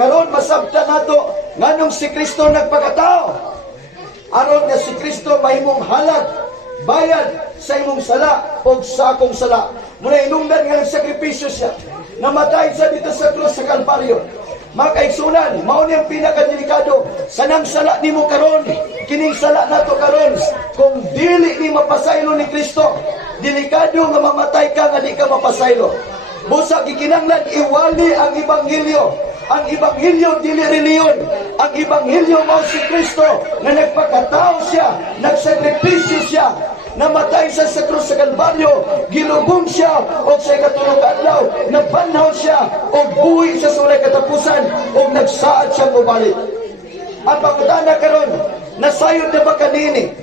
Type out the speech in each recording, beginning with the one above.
Karon masabtan nato nganong si Kristo nagpakatao. Aron nga si Kristo mahimong halag, bayad sa imong sala o sa akong sala. Muna inungdan nga nagsakripisyo siya. Namatay siya dito sa krus sa Kalbaryo. Mga kaigsunan, mao niyang pinakadelikado. Sanang sala nimo karon, kining sala nato karon. Kung dili ni mapasaylo ni Kristo, delikado nga mamatay ka nga di ka mapasaylo. Busa gikinanglan iwali ang ebanghelyo. Ang ebanghelyo dili reliyon. Ang ebanghelyo mao si Kristo nga nagpakatao siya, nagsakripisyo siya, namatay siya sa krus sa Kalbaryo, gilubong siya o sa ikatulong adlaw, nabanhaw siya o buhi siya sa walay katapusan o nagsaad siyang ubalik. Ang pangutana karon, nasayod na ba kanini?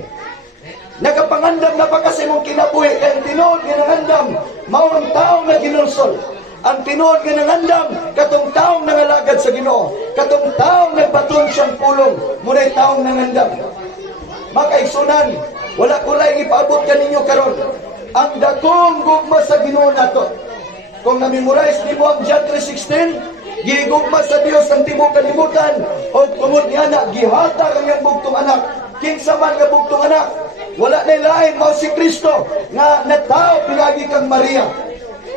Nagapangandam na ba kasi mong kinabuhi? Kaya tinuod nga nangandam, maong taong na ginulsol. Ang tinuod nga nangandam, katong taong nangalagad sa Ginoo, katong taong nagbaton siyang pulong, muna'y taong nangandam. Makaigsunan, wala ko lang ipaabot kaninyo karon. Ang dakong gugma sa Ginoo nato. Kung na-memorize nimo ang John 3:16, gigugma sa Dios ang tibuok kalibutan o tungod niya na gihatag ang iyang bugtong anak. Kinsa man nga bugtong anak, wala na lain mao si Kristo nga natao pinagi kang Maria.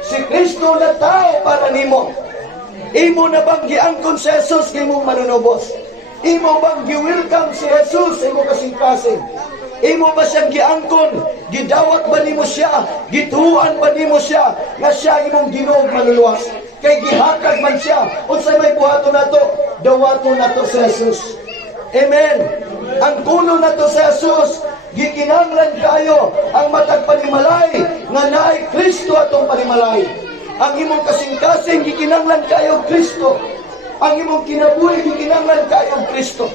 Si Kristo natao para nimo. Imo na bang giangkon si Jesus kay imong manunubos? Imo bang gi-welcome si Jesus sa imo kasing-kasing? Imo ba siyang giangkon? Gidawat ba nimo siya? Gituan ba nimo siya nga siya imong Ginoo manluluwas? Kay gihatag man siya. Unsay may buhaton nato? Dawaton nato si Jesus. Amen. Ang kuno nato si Jesus, gikinahanglan kayo ang matag panimalay nga naay Kristo atong panimalay. Ang imong kasing-kasing gikinahanglan kayo Kristo. Ang imong kinabuhi gikinahanglan kayo Kristo.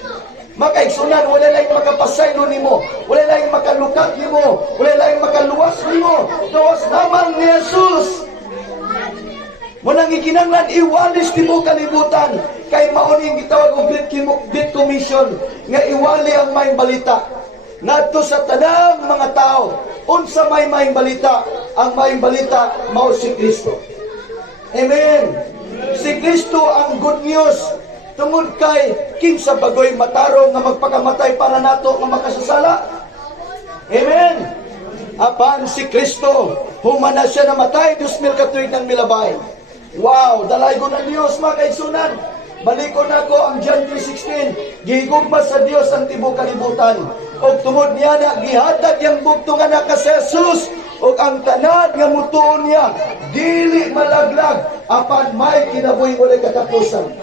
Makaigsunan, wala lang makapasaylo nimo, wala lang makalukat nimo, wala lang makaluwas nimo. Gawas naman ni Jesus. Munang gikinahanglan iwalis nimo kalibutan kay mao ning gitawag og Great Commission nga iwali ang maayong balita ngadto sa tanang mga tao. Unsa may maayong balita? Ang maayong balita mao si Kristo. Amen. Si Kristo ang good news tungod kay kinsa bagoy matarong nga magpakamatay para nato nga makasasala. Amen. Apan si Kristo humana siya namatay 2000 katuig ng milabay. Wow, dalay ko ng Diyos, mga kaigsunan. Balikon ako ang John 3:16. Gihigugma sa Dios ang tibuok kalibutan. O tungod niya na gihatag yang bugtong anak ka sa Jesus. O ang tanan nga mutuon niya, dili malaglag, apan may kinabuhi ulit katapusan.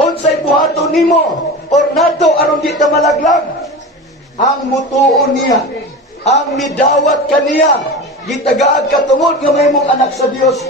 Unsay buhaton nimo or nato aron di ta malaglag? Ang mutuon niya, ang midawat kaniya, gitagaad katungod nga mahimong anak sa Dios.